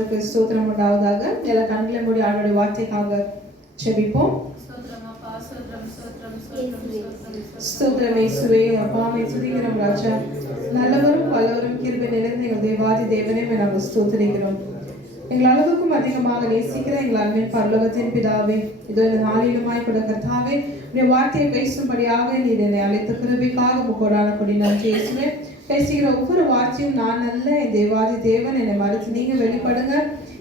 நாமத்துக்கு ஸ்தோத்திரம் உண்டாவதாக. எல்லா கண்களை மூடி ஆண்டவருடைய வார்த்தைக்காக செபிப்போம். ஸ்தோத்திரம் இயேசுவே, அப்பாவை துதிக்கிறோம் ராஜா. நல்லவரும் வல்லவரும் கிருபை நிறைந்த எங்கள் தேவாதி தேவனே நாங்கள் ஸ்தோத்திரிக்கிறோம். எங்கள் அளவுக்கும் அதிகமாக நேசிக்கிற எங்கள் அன்பின் பரலோகத்தின் பிதாவே, இதோ இந்த நாளிலுமாய் கூட கர்த்தாவே உடைய வார்த்தையை பேசும்படியாக நீர் என்னை அழைத்த கிருபைக்காக கொடான கொடி நன்றி இயேசுவே. பேசுகிற ஒவ்வொரு வார்த்தையும் நான் அல்ல, என் தேவாதி தேவன் என்னை மறுத்து நீங்க வெளிப்படுங்க.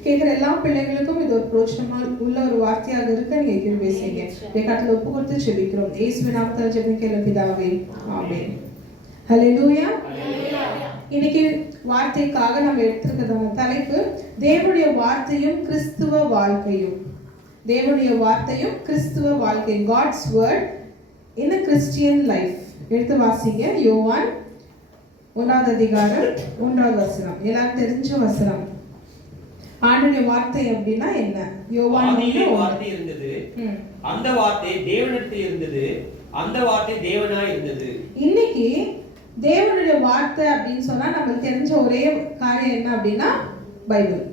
கேட்கிற எல்லா பிள்ளைகளுக்கும் இது ஒரு பிரோஜனமா உள்ள ஒரு வார்த்தையாக இருக்க நீங்க கிருபை செய்யுங்க. என் கட்டளை ஒப்பு கொடுத்து ஜெபிக்கிறோம் இயேசுவின் நாமத்தில் ஜெபிக்கிறோம் பிதாவே, ஆமென். ஹல்லேலூயா. இன்னைக்கு வார்த்தைக்காக நம்ம எடுத்திருக்கிறதான தலைப்பு தேவனுடைய வார்த்தையும் கிறிஸ்துவ வாழ்க்கையும். தேவனுடைய வார்த்தையும் கிறிஸ்துவ வாழ்க்கை, God's word in a Christian life. எடுத்து வாசிங்க. யோவான் 1 அதிகாரம் 1 வசனம். எல்லாரும் தெரிஞ்ச வசனம். ஆண்டவருடைய வார்த்தை அப்படின்னா என்ன? யோவான் வார்த்தை இருந்தது, அந்த வார்த்தை தேவனிடத்தில் இருந்தது, அந்த வார்த்தை தேவனாய் இருந்தது. இன்னைக்கு தேவனுடைய வார்த்தை அப்படின்னு சொன்னா நமக்கு தெரிஞ்ச ஒரே காரியம் என்ன அப்படின்னா பைபிள்.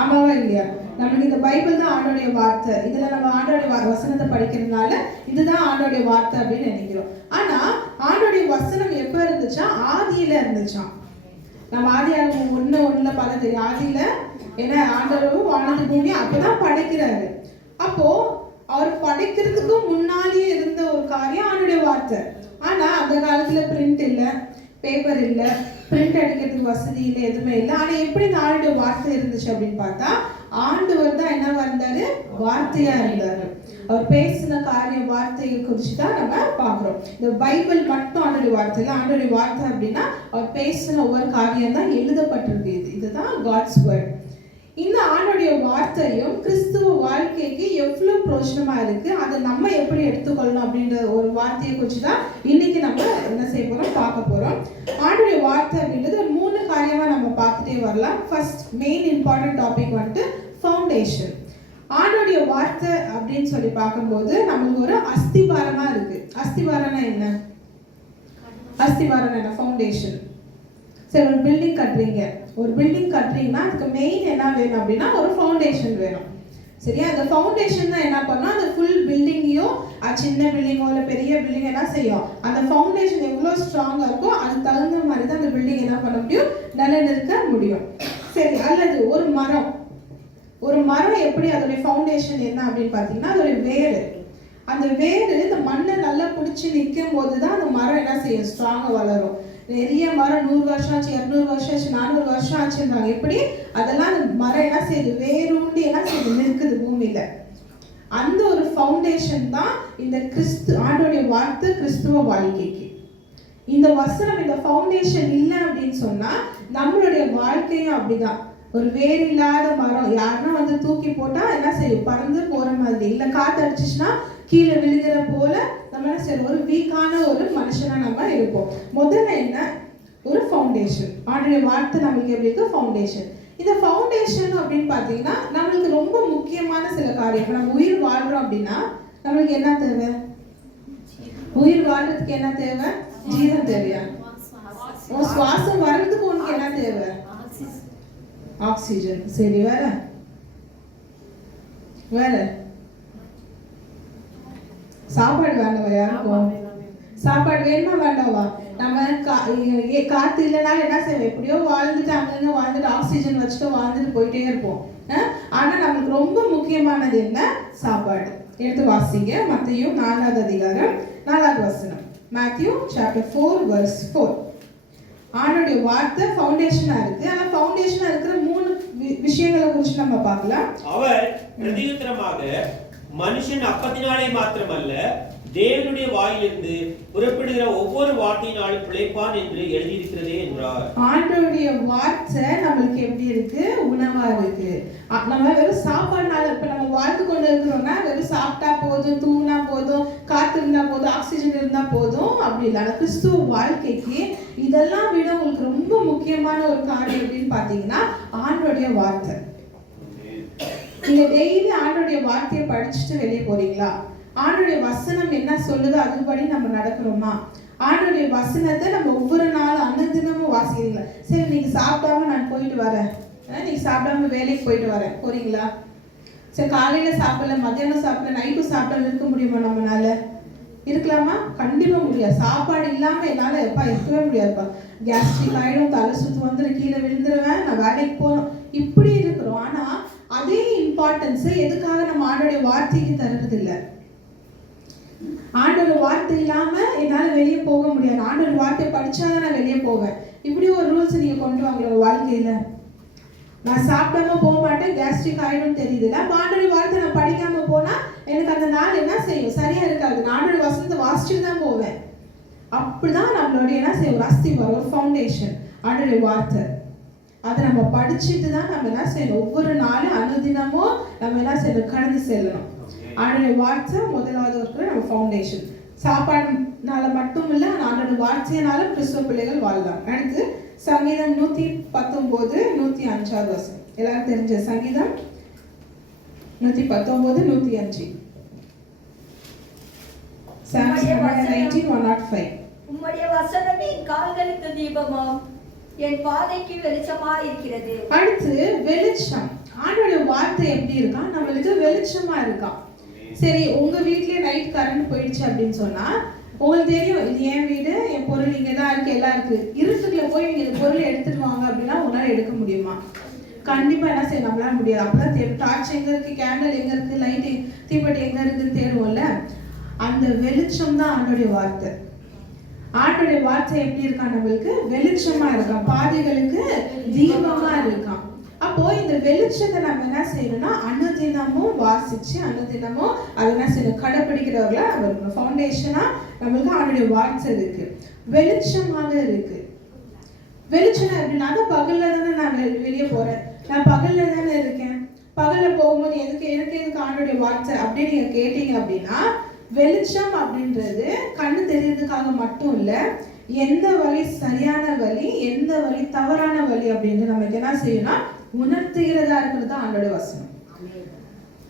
ஆமாவா இல்லையா? நம்மளுக்கு இந்த பைபிள் தான் ஆண்டோடைய வார்த்தை. இதுல நம்ம ஆண்டோடைய வசனத்தை படிக்கிறதுனால இதுதான் ஆண்டோடைய வார்த்தை அப்படின்னு நினைக்கிறோம். ஆனா ஆண்டோடைய வசனம் எப்ப இருந்துச்சா? ஆதியில இருந்துச்சாம். நம்ம ஆதியாகமம் 1:1 பல தெரியும். ஆதியில என்ன ஆண்டவரும் வானத்து பூமி அப்பதான் படைக்கிறாரு. அப்போ அவர் படைக்கிறதுக்கு முன்னாடியே இருந்த ஒரு காரியம் ஆண்டோடைய வார்த்தை. ஆனா அந்த காலத்துல பிரிண்ட் இல்ல, பேப்பர் இல்ல, பிரிண்ட் அடிக்கிறதுக்கு வசதி இல்லை, எதுவுமே இல்லை. ஆனா எப்படி இந்த ஆண்டோடைய வார்த்தை இருந்துச்சு அப்படின்னு பார்த்தா ஆண்டவர் தான் என்ன வந்தாரு? வார்த்தையா இருந்தாரு. அவர் பேசின காரியம் வார்த்தையை குறித்து தான் நம்ம பார்க்கிறோம். இந்த பைபிள் மட்டும் ஆண்டோடைய வார்த்தை இல்லை. ஆண்டோடைய வார்த்தை அப்படின்னா அவர் பேசின ஒவ்வொரு காரியம் தான் எழுதப்பட்டிருக்கு. இதுதான் காட்ஸ் வேர்ட். இந்த ஆண்டோடைய வார்த்தையும் கிறிஸ்துவ வாழ்க்கைக்கு எவ்வளவு பிரோஜனமா இருக்கு, அதை நம்ம எப்படி எடுத்துக்கொள்ளணும் அப்படின்ற ஒரு வார்த்தையை குறித்து தான் இன்னைக்கு நம்ம என்ன செய்ய போறோம், பார்க்க போறோம். ஆண்டோடைய வார்த்தை அப்படின்றது ஒரு 3 காரியமா நம்ம பார்த்துட்டே வரலாம். ஃபர்ஸ்ட் மெயின் இம்பார்ட்டன்ட் டாபிக் வந்துட்டு ஃபவுண்டேஷன். ஆண்டோடைய வார்த்தை அப்படின்னு சொல்லி பார்க்கும்போது நம்மளுக்கு ஒரு அஸ்திபாரமா இருக்கு. அஸ்திபாரம்னா என்ன? அஸ்திபாரம் என்ன? ஃபவுண்டேஷன். சரி, ஒரு பில்டிங் கட்டுறீங்க. ஒரு பில்டிங் கட்டுறீங்கன்னா அதுக்கு மெயின் என்ன வேணும் அப்படின்னா ஒரு ஃபவுண்டேஷன் வேணும். சரியா? அந்த ஃபவுண்டேஷன் தான் என்ன பண்ணோம், அந்த ஃபுல் பில்டிங்கையும் சின்ன பில்டிங்கோ இல்லை பெரிய பில்டிங் என்ன செய்யும், அந்த ஃபவுண்டேஷன் எவ்வளோ ஸ்ட்ராங்காக இருக்கோ அதுக்கு தகுந்த மாதிரி தான் அந்த பில்டிங் என்ன பண்ண முடியும், நிலைநிறுத்த முடியும். சரி, அல்லது ஒரு மரம். ஒரு மரம் எப்படி அதோடைய ஃபவுண்டேஷன் என்ன அப்படின்னு பார்த்தீங்கன்னா அதோடைய வேறு. அந்த வேறு இந்த மண்ணை நல்லா பிடிச்சி நிற்கும் போது தான் அந்த மரம் என்ன செய்யும், ஸ்ட்ராங்காக வளரும். நிறைய மரம் 100 வருஷம் ஆச்சு, 200 வருஷம் ஆச்சு, 400 வருஷம் ஆச்சுன்றாங்க. எப்படி அதெல்லாம் அந்த மரம் என்ன செய்யுது, வேரூண்டி என்ன செய்யுது, நிற்குது பூமியில. அந்த ஒரு ஃபவுண்டேஷன் தான் இந்த ஆண்டோடைய வார்த்தை கிறிஸ்துவ வாழ்க்கைக்கு. இந்த வசனம், இந்த ஃபவுண்டேஷன் இல்லை அப்படின்னு சொன்னா நம்மளுடைய வாழ்க்கையும் அப்படிதான். ஒரு வேர் இல்லாத மரம் யாருன்னா வந்து தூக்கி போட்டா என்ன செய்யும், பறந்து போற மாதிரி. இல்ல காத்து அடிச்சுச்சுன்னா கீழே விழுகிற போல நம்ம என்ன செய்யணும், ஒரு வீக்கான ஒரு மனுஷனா நம்ம இருப்போம். முதல்ல என்ன, ஒரு ஃபவுண்டேஷன். ஆண்டோடைய வார்த்தை நம்மளுக்கு எப்படி இருக்கு, ஃபவுண்டேஷன். இந்த ஃபவுண்டேஷன் அப்படின்னு பார்த்தீங்கன்னா நம்மளுக்கு ரொம்ப முக்கியமான சில காரியம். இப்போ நம்ம உயிர் வாழ்றோம் அப்படின்னா நம்மளுக்கு என்ன தேவை? உயிர் வாழ்றதுக்கு என்ன தேவை? ஜீவன் தேவையா? சுவாசம் வர்றதுக்கு உனக்கு என்ன தேவை? ஆக்சிஜன். சரி, வேற வேற சாப்பாடு வேண்டாவா? யாருக்கும் சாப்பாடு வேணுமா வேண்டாவா? நம்ம காத்து இல்லைனாலும் என்ன செய்வோம், எப்படியோ வாழ்ந்துட்டு அங்கங்க வாழ்ந்துட்டு ஆக்சிஜன் வச்சுட்டு வாழ்ந்துட்டு போயிட்டே இருப்போம். ஆனா நம்மளுக்கு ரொம்ப முக்கியமானது என்ன? சாப்பாடு. எடுத்து வாசிங்க. மத்தேயு 4 அதிகாரம் 4 வசனம். Matthew chapter 4 verse 4. ஆண்டோடைய வார்த்தை ஃபவுண்டேஷனா இருக்கு. ஆனா ஃபவுண்டேஷனா இருக்கிற 3 விஷயங்களை குறித்து நம்ம பார்க்கலாம். அவர் பிரதியுத்தரமாக, மனுஷன் அப்பத்தினாலே மாத்திரமல்ல தேவனுடைய வாயிலிருந்து புறப்படுகிற ஒவ்வொரு வார்த்தையினாலும் பிழைப்பான் என்று எழுதியிருக்கிறதே என்றார். ஆண்டவருடைய வார்த்தை நம்மளுக்கு எப்படி இருக்கு? உணவா இருக்கு. நம்ம வெறும் சாப்பாடுனால இப்ப நம்ம வாழ்ந்து கொண்டு இருக்கிறோம்னா வெறும் சாப்பிட்டா போதும், தூங்கினா போதும், காத்து இருந்தா போதும், ஆக்சிஜன் இருந்தா போதும், அப்படி இல்லை. கிறிஸ்துவ வாழ்க்கைக்கு இதெல்லாம் விட உங்களுக்கு ரொம்ப முக்கியமான ஒரு காரியம் அப்படின்னு பாத்தீங்கன்னா ஆண்டவருடைய வார்த்தை. நீங்க டெய்லி ஆண்டவருடைய வார்த்தையை படிச்சுட்டு வெளியே போறீங்களா? ஆண்டவருடைய வசனம் என்ன சொல்லுதோ அதுபடி நம்ம நடக்கிறோமா? ஆண்டவருடைய வசனத்தை நம்ம ஒவ்வொரு நாளும் அன்னதினமும் வாசிக்கிறீங்களா? சரி, நீங்க சாப்பிடாம நான் போயிட்டு வரேன், நீ சாப்பிடாம வேலைக்கு போயிட்டு வரேன், போறீங்களா? சரி, காலையில சாப்பிடல, மத்தியானம் சாப்பிடல, நைட்டும் சாப்பிடாம இருக்க முடியுமா நம்மளால? இருக்கலாமா? கண்டிப்பா முடியாது. சாப்பாடு இல்லாம என்னால எப்பா இருக்கவே முடியாதுப்பா, கேஸ்ட்ரிக் ஆயிடும், தலை சுத்து வந்துடும், கீழே விழுந்துருவேன், நான் வேலைக்கு போகணும், இப்படி இருக்கிறோம். ஆனா அதே இம்பார்ட்டன்ஸ் எதுக்காக நம்ம ஆண்டோடைய வார்த்தைக்கு தர்றது இல்லை? ஆண்டோட வார்த்தை இல்லாம என்னால வெளியே போக முடியாது, ஆண்டோட வார்த்தை படிச்சாதான் நான் வெளியே போவேன், இப்படி ஒரு ரூல்ஸ் நீங்க கொண்டு வாங்க வாழ்க்கையில. நான் சாப்பிடாம போக மாட்டேன், கேஸ்ட்ரிக் ஆயிடும் தெரியுதுல்ல, ஆண்டோட வார்த்தை நான் படிக்காம போனா எனக்கு அந்த நாள் என்ன செய்யும்? சரியா இருக்காது. நானோட வசனத்தை வாசிச்சுட்டு தான் போவேன். அப்படிதான் நம்மளுடைய என்ன செய்யும்? அஸ்திவாரம், ஒரு ஃபவுண்டேஷன் ஆண்டோடைய வார்த்தை. அதை நம்ம படிச்சுட்டு தான் நம்ம என்ன செய்யணும்? ஒவ்வொரு நாளும் அனுதினமும் நம்ம என்ன செய்யணும்? கடந்து செல்லணும். ஆண்டோடைய வார்த்தை முதலாவது இருக்கிற நம்ம ஃபவுண்டேஷன். சாப்பாடுனால மட்டும் இல்லை, ஆண்டோட வார்த்தையினால கிறிஸ்துவ பிள்ளைகள் வாழலாம். அடுத்து சங்கீதம் 119 105 வசனம். எல்லாரும் தெரிஞ்ச சங்கீதம் 119 105. Psalms 119:105. உம்முடைய வசனமே என் கால்களுக்கு தீபமாம், என் பாதைக்கு வெளிச்சமா இருக்கிறது. அடுத்து வெளிச்சம். ஆண்டோட வார்த்தை எப்படி இருக்கா? நம்மளுக்கு வெளிச்சமா இருக்கா? சரி, உங்க வீட்லயே நைட் கரண்ட் போயிடுச்சு அப்படின்னு சொன்னா உங்களுக்கு தெரியும், இது என் வீடு, என் பொருள் இங்கே தான் இருக்கு, எல்லாம் இருக்கு. இருட்டுக்குள்ள போய் நீங்க இந்த பொருளை எடுத்துட்டு வாங்க அப்படின்னா உங்களால எடுக்க முடியுமா? கண்டிப்பா என்ன செய்ய நம்மளால முடியாது. அப்பதான் டார்ச் எங்க இருக்கு, கேண்டில் எங்க இருக்கு, லைட் தீப்பெட்டி எங்க இருக்குன்னு தேடுவோம்ல. அந்த வெளிச்சம் தான் ஆண்டோடைய வார்த்தை. ஆண்டோடைய வார்த்தை எப்படி இருக்கா? நம்மளுக்கு வெளிச்சமா இருக்கா, பாதைகளுக்கு தீபமா இருக்கான். அப்போ இந்த வெளிச்சத்தை நம்ம என்ன செய்யணும்னா அனுதினமும் வாசிச்சு அனுதினமும் அதை என்ன செய்யணும்? கடைபிடிக்கிறவர்களா நம்ம இருக்கணும். ஃபவுண்டேஷனா நம்மளுக்கு ஆண்டோடைய வார்த்தை இருக்கு, வெளிச்சமாக இருக்கு. வெளிச்சம் எப்படின்னா, பகல்ல தானே நான் வெளியே போறேன், நான் பகல்ல தானே இருக்கேன், பகல்ல போகும்போது எதுக்கு ஆண்டோடைய வார்த்தை அப்படின்னு நீங்க கேட்டீங்க அப்படின்னா, வெளிச்சம் அப்படின்றது கண்ணு தெரியறதுக்காக மட்டும் இல்ல, எந்த வழி சரியான வழி, எந்த வழி தவறான வழி அப்படின்னு நமக்கு என்ன செய்யணும்னா உணர்த்துகிறதா இருக்கிறது ஆண்டோட வசனம்.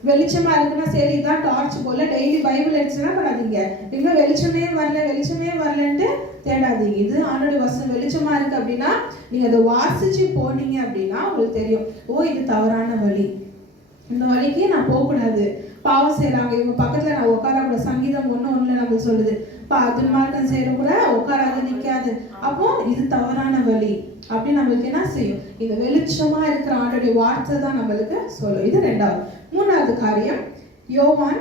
வெளிச்சமா இருக்குன்னா சரி இதான் டார்ச் போல டெய்லி பைபிள் எடுத்துனா பண்ணாதீங்க, இன்னும் வெளிச்சமே வரலன்ட்டு தேடாதீங்க. இது ஆண்டோட வசனம் வெளிச்சமா இருக்கு அப்படின்னா நீங்க அதை வாசிச்சு போனீங்க அப்படின்னா உங்களுக்கு தெரியும், ஓ இது தவறான வழி, இந்த வழிக்கு நான் போகக்கூடாது, பாவம் செய்யறாங்க இவங்க பக்கத்துல நான் உட்காரக்கூடாது. சங்கீதம் 1:1 நம்ம சொல்லுது, துன்மார்க்கம் செய்யற கூட உட்காராது நிக்காது, அப்போ இது தவறான வழி அப்படின்னு நம்மளுக்கு என்ன செய்யும்? இந்த வெளிச்சமா இருக்கிற ஆண்டோடைய வார்த்தை தான் நம்மளுக்கு சொல்லும். இது ரெண்டாவது. மூணாவது காரியம் யோவான்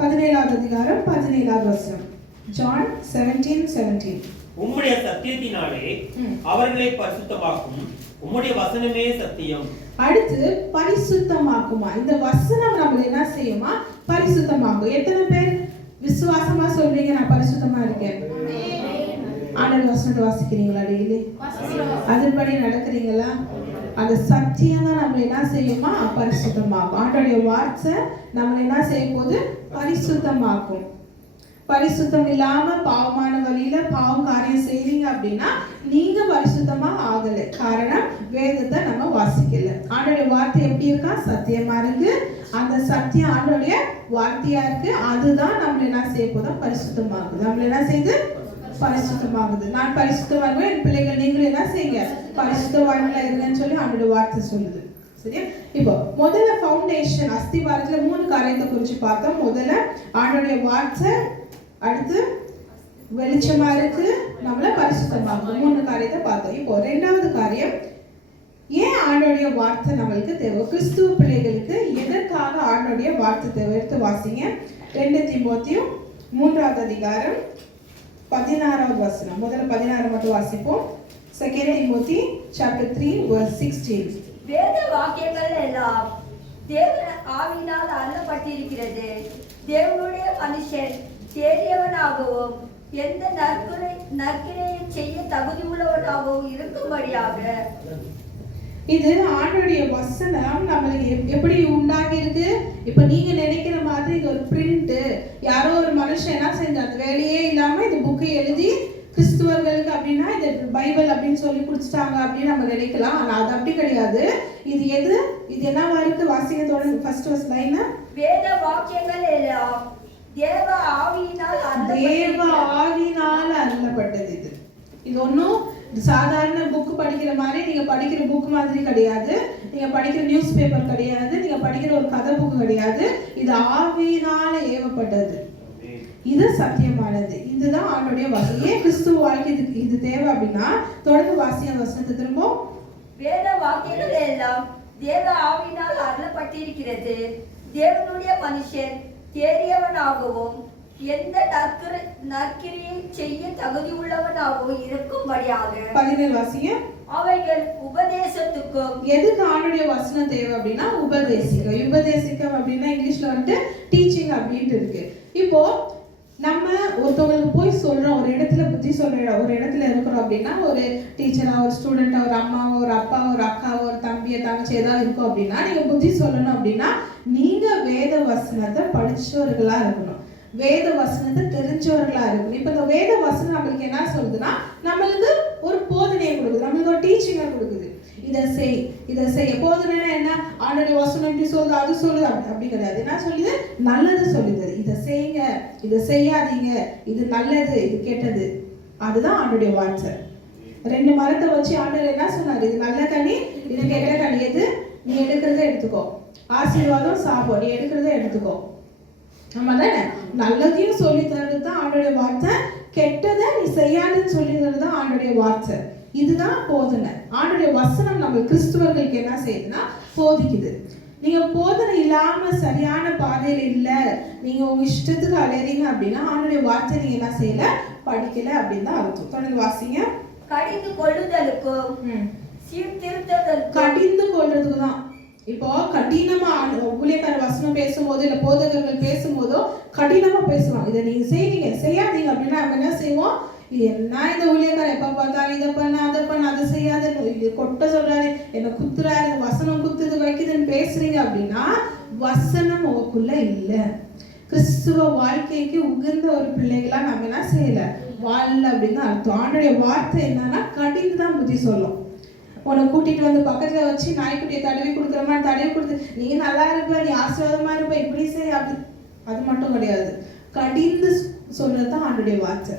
17வது அதிகாரம் 17வது வசனம். ஜான் 17:17. உம்முடைய சத்தியத்தினாலே அவர்களை பரிசுத்தமாக்கும், உம்முடைய வசனமே சத்தியம். அடுத்து பரிசுத்தமாக்குமா. இந்த வசனம் நம்மள என்ன செய்யுமா? பரிசுத்தமாக்கும். எத்தனை பேர் விசுவாசமா சொல்றீங்க நான் பரிசுத்தமா இருக்கேன்? ஆண்டவர் வசனத்தை வாசிக்கிறீங்களா? டெய்லி அதன்படி நடக்கிறீங்களா? அந்த சத்தியம் தான் நம்மள என்ன செய்யுமா? பரிசுத்தமாக்கும். ஆண்டோடைய வார்த்தை நம்மள என்ன செய்ய போது? பரிசுத்தமாக்கும். பரிசுத்தம் இல்லாம பாவமான வழியில பாவம் காரியம் செய்றீங்க அப்படின்னா நீங்க பரிசுத்தமா ஆகல. காரணம் வேதத்தை நம்ம வாசிக்கல. ஆண்டோடைய வார்த்தை எப்படி இருக்கா? சத்தியமா இருக்கு. அந்த சத்தியம் ஆண்டோடைய வார்த்தையா இருக்கு. அதுதான் நம்மள என்ன செய்ய போதும்? பரிசுத்தமாகுது. நம்மள என்ன செய்யுது? பரிசுத்தமாகுது. நான் பரிசுத்தமாக என் பிள்ளைகள் நீங்களும் என்ன செய்யுங்க? பரிசுத்தவான்களா இருங்கன்னு சொல்லி ஆண்டோடைய வார்த்தை சொல்லுது. சரியா? இப்போ முதல்ல ஃபவுண்டேஷன் அஸ்திவாரத்துல 3 காரியத்தை குறிச்சு பார்த்தோம். முதல்ல ஆண்டோடைய வார்த்தை, அடுத்து வெளிச்சமா இருக்கு, நம்மள பரிசுத்தமாகும். 3 காரியத்தை பார்த்தோம். இப்போ ரெண்டாவது காரியம், ஏன் ஆண்டோடைய வார்த்தை நம்மளுக்கு தேவை? கிறிஸ்துவ பிள்ளைகளுக்கு எதற்காக ஆண்டோடைய வார்த்தை தேவை? எடுத்து வாசிங்க. 2 தீமோத்தேயு 3வது அதிகாரம் 16வது வசனம். முதல்ல 16 மட்டும் வாசிப்போம். 2 தீமோத்தி chapter 3 verse 16. வேத வாக்கியங்கள் எல்லாம் தேவ ஆவியினால் அருளப்பட்டிருக்கிறது. தேவனுடைய மனுஷன் தேறியவனாகவும் எந்த நற்கிரையும் செய்ய தகுதி உள்ளவனாகவும் இருக்கும்படியாக. இது ஆண்டோடைய வசனம் நம்மளுக்கு எப்படி உண்டாகி இருக்கு? இப்ப நீங்க நினைக்கிற மாதிரி இது ஒரு பிரிண்ட், யாரோ ஒரு மனுஷன் என்ன செஞ்ச அந்த வேலையே இல்லாம இந்த புக்கை எழுதி கிறிஸ்துவர்களுக்கு அப்படின்னா இது பைபிள் அப்படின்னு சொல்லி குடிச்சிட்டாங்க அப்படின்னு நம்ம நினைக்கலாம். ஆனா அது அப்படி கிடையாது. இது எது? இது என்னவா இருக்கு? வாசிக்க தொடங்க. ஃபர்ஸ்ட் லைன், வேத வாக்கியங்கள் எல்லாம் தேவ ஆவியினால் அருளப்பட்டது. இது ஒன்றும் சாதாரண புக் படிக்கிற மாதிரி நீங்க படிக்கிற புக் மாதிரி கிடையாது. நீங்க படிக்கிற நியூஸ் பேப்பர் கிடையாது, நீங்க படிக்கிற ஒரு கதை புக்கு கிடையாது. இது ஆவியினால ஏவப்பட்டது. இது சத்தியமானது. இதுதான் ஆண்டோடைய வசனம். ஏன் கிறிஸ்துவ வாழ்க்கை இது தேவை அப்படின்னா, தொடர்ந்து வாசிய வசனத்தை திரும்ப. வேத வாக்கியங்கள் எல்லாம் தேவ ஆவியினால் அருளப்பட்டிருக்கிறது. தேவனுடைய மனுஷன் தேறியவனாகவும் எந்த நற்கிரியை செய்ய தகுதி உள்ளவனாகவும் இருக்கும்படியாக 17 வாசிங்க. அவைகள் உபதேசத்துக்கும். எதுக்கு ஆண்டுடைய வசனம் தேவை அப்படின்னா உபதேசிக்க. உபதேசிக்கம் அப்படின்னா இங்கிலீஷ்ல வந்துட்டு டீச்சிங் அப்படின்ட்டு இருக்கு. இப்போ நம்ம ஒருத்தவங்களுக்கு போய் சொல்றோம், ஒரு இடத்துல புத்தி சொல்ற ஒரு இடத்துல இருக்கிறோம் அப்படின்னா, ஒரு டீச்சரா, ஒரு ஸ்டூடெண்டா, ஒரு அம்மாவோ, ஒரு அப்பாவோ, ஒரு அக்காவோ, ஒரு தம்பியோ, தங்கச்சி ஏதாவது இருக்கும் அப்படின்னா, நீங்க புத்தி சொல்லணும் அப்படின்னா நீங்க வேத வசனத்தை படிச்சவர்களா இருக்கணும், வேத வசனத்தை தெரிஞ்சவர்களா இருக்கணும். இப்ப இந்த வேத வசனம் நம்மளுக்கு என்ன சொல்லுதுன்னா, நம்மளுக்கு ஒரு போதனையை கொடுக்குது, நம்மளுக்கு ஒரு டீச்சிங்கை கொடுக்குது. இதை செய் போதனைன்னா என்ன? ஆண்டோடைய வசனம் இப்படி சொல்லுது, அது சொல்லுது அப்படி கிடையாது. என்ன சொல்லுது? நல்லது சொல்லுது. இதை செய்யுங்க, இதை செய்யாதீங்க, இது நல்லது, இது கெட்டது. அதுதான் ஆண்டோடைய வார்த்தை. 2 மரத்தை வச்சு ஆண்டவர் என்ன சொன்னாரு? இது நல்ல கனி, இது கெட்ட கனி. எது? நீ எடுக்கிறத எடுத்துக்கோ. ஆசீர்வாதம் சாபம், நீ எடுக்கிறத எடுத்துக்கோ. ஆமா தானே? நல்லதையும் சொல்லி தர்றது தான் ஆண்டோடைய வார்த்தை, கெட்டதை நீ செய்யாதுன்னு சொல்லி தர்றது தான் ஆண்டோடைய வார்த்தை. இதுதான் போதனை. ஆண்டோடைய வசனம் நம்ம கிறிஸ்துவர்களுக்கு என்ன செய்யுதுன்னா போதிக்குது. நீங்க போதனை இல்லாம சரியான பாதையில இல்ல, நீங்க உங்க இஷ்டத்துக்கு அலையறீங்க அப்படின்னா ஆண்டோடைய வார்த்தை நீங்க என்ன செய்யல, படிக்கல அப்படின்னு தான் அர்த்தம். தொடர்ந்து வாசிங்க. கடிந்து கொள்ளுதலுக்கும் சீர்திருத்தலுக்கும். கடிந்து கொள்றதுக்கு தான். இப்போ கடினமா ஊழியக்கார வசனம் பேசும்போது இல்ல போதகர்கள் பேசும்போதோ கடினமா பேசுவாங்க. இதை நீங்க செய்வீங்க, செய்யாதீங்க அப்படின்னா நம்ம என்ன செய்வோம்? என்ன இந்த ஊழியக்கார எப்ப பார்த்தாலும் இதை பண்ண, அதை பண்ண, அதை செய்யாத, இது கொட்ட சொல்றாரு, என்ன குத்துறாரு, வசனம் குத்துது வைக்குதுன்னு பேசுறீங்க அப்படின்னா வசனம் உங்களுக்குள்ள இல்ல. கிறிஸ்துவ வாழ்க்கைக்கு உகந்த ஒரு பிள்ளைகளா நம்ம என்ன செய்யல, வாழல அப்படின்னு அர்த்தம். ஆண்டோடைய வார்த்தை என்னன்னா கடிந்து தான் புத்தி சொல்லும். உன்னை கூட்டிட்டு வந்து பக்கத்துல வச்சு நாய்க்குட்டியை தடவி கொடுக்குற மாதிரி தடவி கொடுத்து, நீ நல்லா இருப்ப, நீ ஆசீர்வாதமா இருப்ப, இப்படி செய் அப்படி, அது மட்டும் கிடையாது. கடிந்து சொல்றதுதான் ஆண்டோடைய வார்த்தை.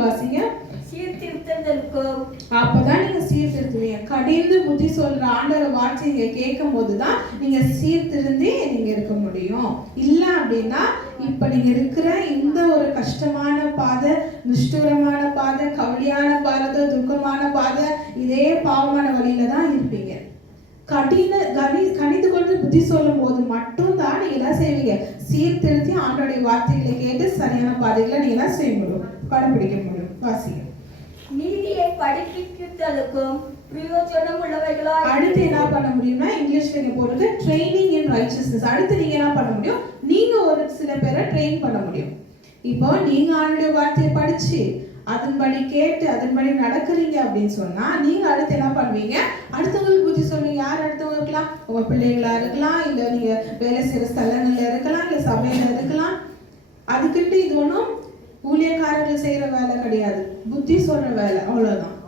வாசிங்க. சீர்திருத்தலுக்கும். அப்பதான் நீங்க சீர்திருத்துவீங்க. கடிந்து புத்தி சொல்ற ஆண்டோட வார்த்தை நீங்க கேட்கும் போதுதான் நீங்க சீர்திருந்தி நீங்க இருக்க முடியும். இல்ல அப்படின்னா இப்ப நீங்க இருக்கிற இந்த ஒரு கஷ்டமான பாதை, நிஷ்டூரமான பாதை, கவலையான பாதை, துக்கமான பாதை, இதே பாவமான வழியில தான் இருப்பீங்க. கணிந்து கொண்டு புத்தி சொல்லும் போது மட்டும் தான் நீங்க என்ன செய்வீங்க, சீர்திருத்தி ஆண்டோடைய வார்த்தைகளை கேட்டு சரியான பாதைகளை நீங்க என்ன செய்ய முடியும், கடைபிடிக்க முடியும். வாசிங்க. நீதியை படிப்பிக்குதலுக்கும் பிரயோஜனம் உள்ளவைகளா. அடுத்து என்ன பண்ண முடியும்னா இங்கிலீஷ்ல நீங்க போடுறது ட்ரைனிங் இன் ரைச்சியஸ்னஸ். அடுத்து நீங்க என்ன பண்ண முடியும், நீங்க ஒரு சில பேரை ட்ரெயின் பண்ண முடியும். இப்போ நீங்க ஆண்டோடைய வார்த்தையை படிச்சு அதன்படி கேட்டு அதன்படி நடக்கிறீங்க அப்படின்னு சொன்னா நீங்க அடுத்து என்ன பண்ணுவீங்க, அடுத்தவங்களுக்கு புத்தி சொல்லுவீங்க. யார் அடுத்தவங்க இருக்கலாம்? உங்க பிள்ளைகளா இருக்கலாம், இல்ல நீங்க வேலை செய்யற ஸ்தலங்கள்ல இருக்கலாம், இல்ல சபையில இருக்கலாம். அதுக்கிட்ட இது ஒன்றும் ஊழியக்காரர்கள் செய்யற வேலை கிடையாது, புத்தி சொல்ற வேலை, அவ்வளவுதான்.